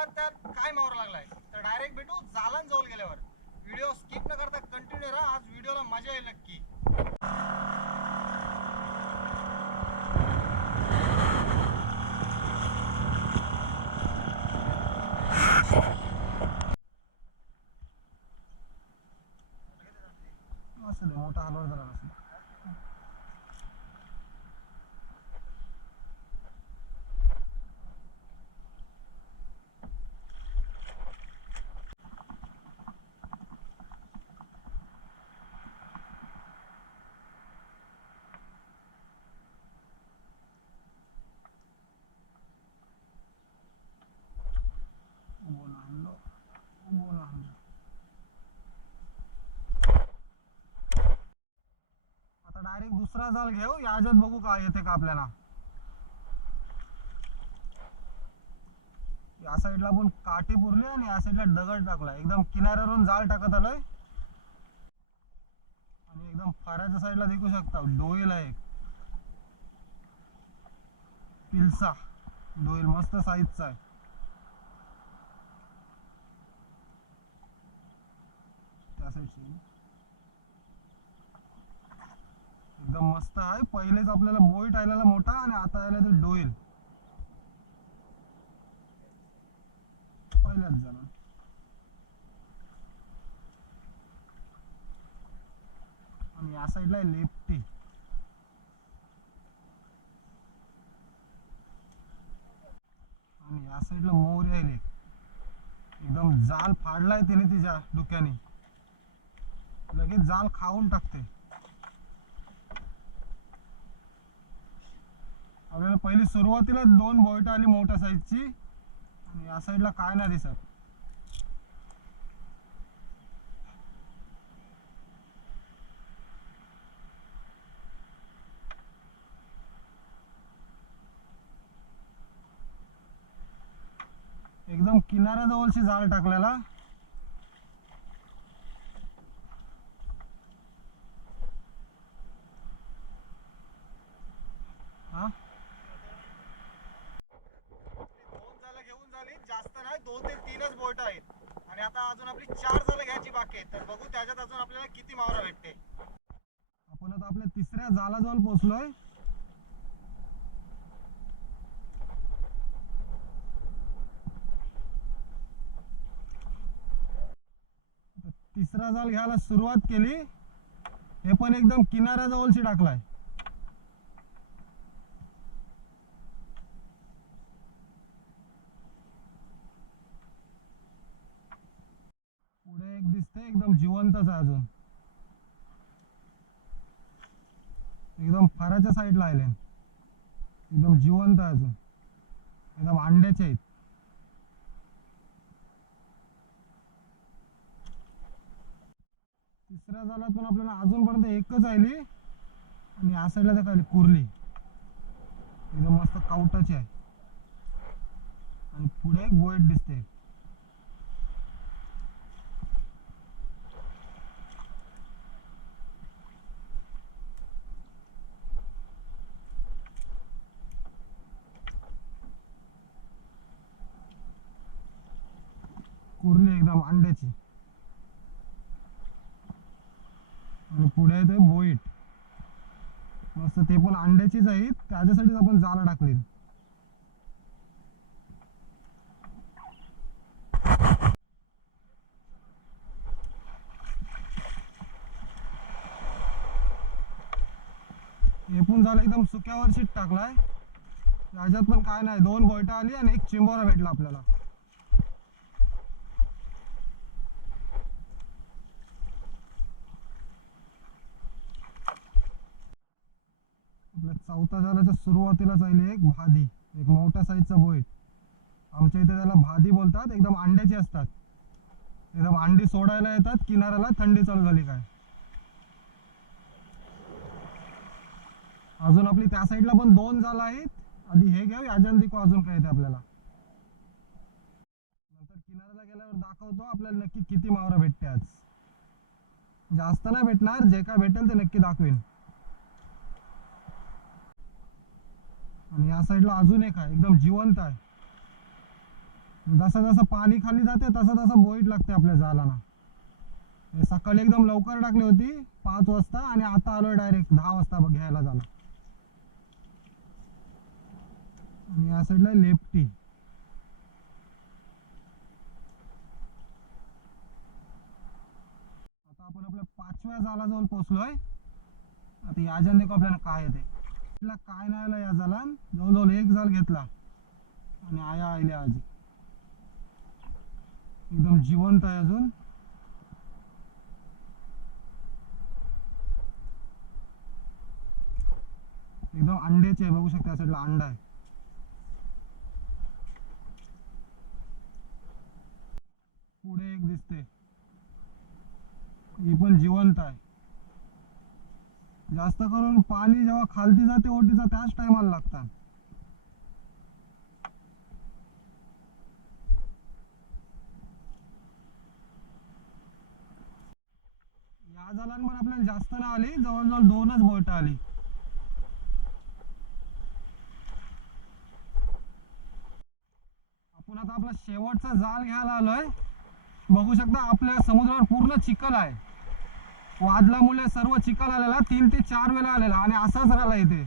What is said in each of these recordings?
बघणार त्यात काय मावर लागलाय. तर डायरेक्ट भेटू जालन जवळ गेल्यावर. व्हिडिओ स्किप न करता कंटिन्यू राहा. आज व्हिडिओला मजा येईल नक्की. मोठा हलवड झाला असेल. आता डायरेक्ट दुसरा जाल घेऊ. याच्यात बघू काय येते का आपल्याला. या साईडला आपण काठी पुरली आणि या साईडला दगड टाकला. एकदम किनाऱ्यावरून जाळ टाकत आलोय आणि एकदम फाऱ्याच्या साईडला देखू शकता डोईल आहे. पिलसा डोईल मस्त साईजचा आहे. त्या साईडची एकदम मस्त आहे. पहिलेच आपल्याला बोईट आलेला मोठा आणि आता आला तो डोईल. पहिल्याच झाला. आणि या साईडला आहे लेफ्टी. आणि या साईडला मोर आहे. एकदम जाल फाडलाय तिने तिच्या डोक्याने. लगेच जाल खाऊन टाकते. आपल्याला पहिली सुरुवातीला 2 बोईट आली मोठ्या साईजची आणि या साईडला काय नाही दिसत. एकदम किनाऱ्याजवळची जाळ टाकलेला. हा 2 जाळं घेऊन झाली. जास्त नाही 2 ते 3च बोट आहेत. आणि आता अजून आपली 4 जाळं घ्यायची बाकी आहेत. तर बघू त्याच्यात अजून आपल्याला किती मावरा भेटते. आपण आता आपल्या 3ऱ्या जाळाजवळ पोहोचलोय. तिसरा जाल घ्यायला सुरुवात केली. हे पण एकदम किनाऱ्याजवळशी टाकलाय. पुढे एक दिसते एकदम जिवंतच आहे. अजून एकदम फाराच्या साईडला आले. एकदम जिवंत आहे. अजून एकदम अंड्याचे आहेत. तिसऱ्या जालात पण आपल्याला अजूनपर्यंत एकच आली. आणि या साईडला तर काय कुर्ली एकदम मस्त कावटाची आहे. आणि पुढे एक बोईट दिसते. कुर्ली एकदम अंड्याची. आणि पुढे आहे ते बोईट मस्त. ते पण अंड्याचीच आहेत. त्याच्यासाठीच आपण जाळं टाकली. हे पण झालं एकदम सुक्यावर टाकलाय. याच्यात पण काय नाही. 2 बोईट आली आणि एक चिंबोरा भेटला आपल्याला. आपल्या 4था जाळ्याच्या सुरुवातीलाच आली एक भादी. एक मोठ्या साईजचा बोईट. आमच्या इथे त्याला भादी बोलतात. एकदम अंड्याची असतात. एकदम अंडी सोडायला येतात किनाऱ्याला. थंडी चालू झाली काय. अजून आपली त्या साईडला पण 2 जाळं आहेत. आधी हे घ्यावी. अजून अजून काय येते आपल्याला. नंतर किनाऱ्याला गेल्यावर दाखवतो आपल्याला नक्की किती मावरा भेटते. आज जास्त नाही भेटणार. जे काय भेटेल ते नक्की दाखवेन. आणि या साईडला अजून एक आहे. एकदम जिवंत आहे. जसं जसं पाणी खाली जाते तसं तसं बोईट लागते आपल्या जालाना. हे सकाळी एकदम लवकर टाकली होती 5 वाजता आणि आता आलोय डायरेक्ट 10 वाजता घ्यायला झाला. आणि या साईडला लेफ्टी. आता आपण आपल्या 5व्या जालाजवळ पोहोचलोय. आता या जाल देखो आपल्याला काय येते. काय नाही आलं या जालान, जवळजवळ एक जाल घेतला आणि आया आले आज एकदम जिवंत आहे अजून. एकदम अंड्याचे आहे, बघू शकता साईडला अंडा आहे. पुढे एक दिसते, ही पण जिवंत आहे. जास्त करून पाणी जेव्हा खालती जाते ओटीचा त्याच टायमाला लागतात. या जालान पण आपल्याला जास्त नाही आली, जवळजवळ 2च बोट आली. आपण आता आपला शेवटचा जाल घ्यायला आलोय. बघू शकता आपल्या समुद्रावर पूर्ण चिखल आहे. वादळामुळे सर्व चिखल आलेला 3 ते 4 वेळा आलेला आणि असाच राहिला इथे.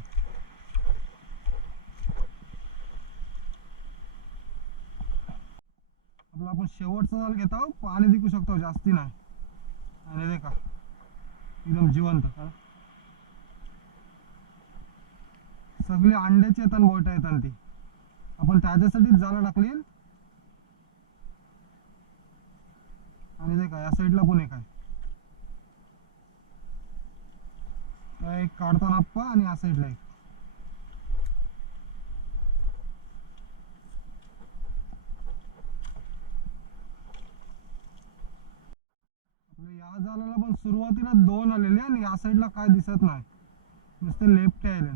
आपला आपण शेवटचा जाल घेत आहोत. पाणी दिकू शकतो जास्ती नाही. आणि देखा एकदम जिवंत सगळी अंड्याची येतात बोट येतात ती. आपण त्याच्यासाठीच जाळं टाकली. आणि देखा या साईडला पण एक आहे, एक काढताना आप्पा आणि या साईडला एक. आपल्या या जालाला पण सुरुवातीला 2 आलेले आणि या साईडला काय दिसत नाही, नुसते लेफ्ट आले.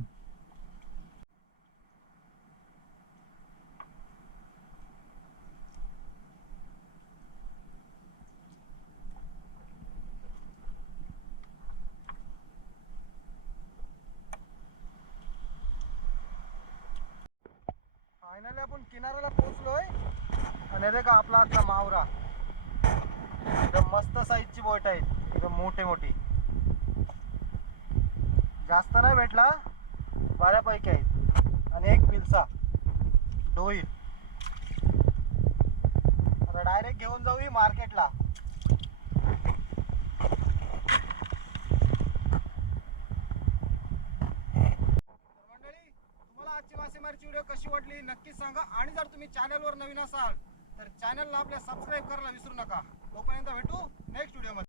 फायनली आपण किनाऱ्याला पोहोचलोय. आणि देखा आपला आजचा मावरा. एकदम मस्त साईजची बोट आहे, एकदम मोठी मोठी. जास्त नाही भेटला, बऱ्यापैकी आहेत. आणि एक पिलसा डोई. आता डायरेक्ट घेऊन जाऊ ही मार्केटला. आजची मासेमारीची व्हिडिओ कशी वाटली नक्कीच सांगा. आणि जर तुम्ही चॅनलवर नवीन असाल तर चॅनलला आपल्या सबस्क्राईब करायला विसरू नका. तोपर्यंत भेटू नेक्स्ट व्हिडिओमध्ये.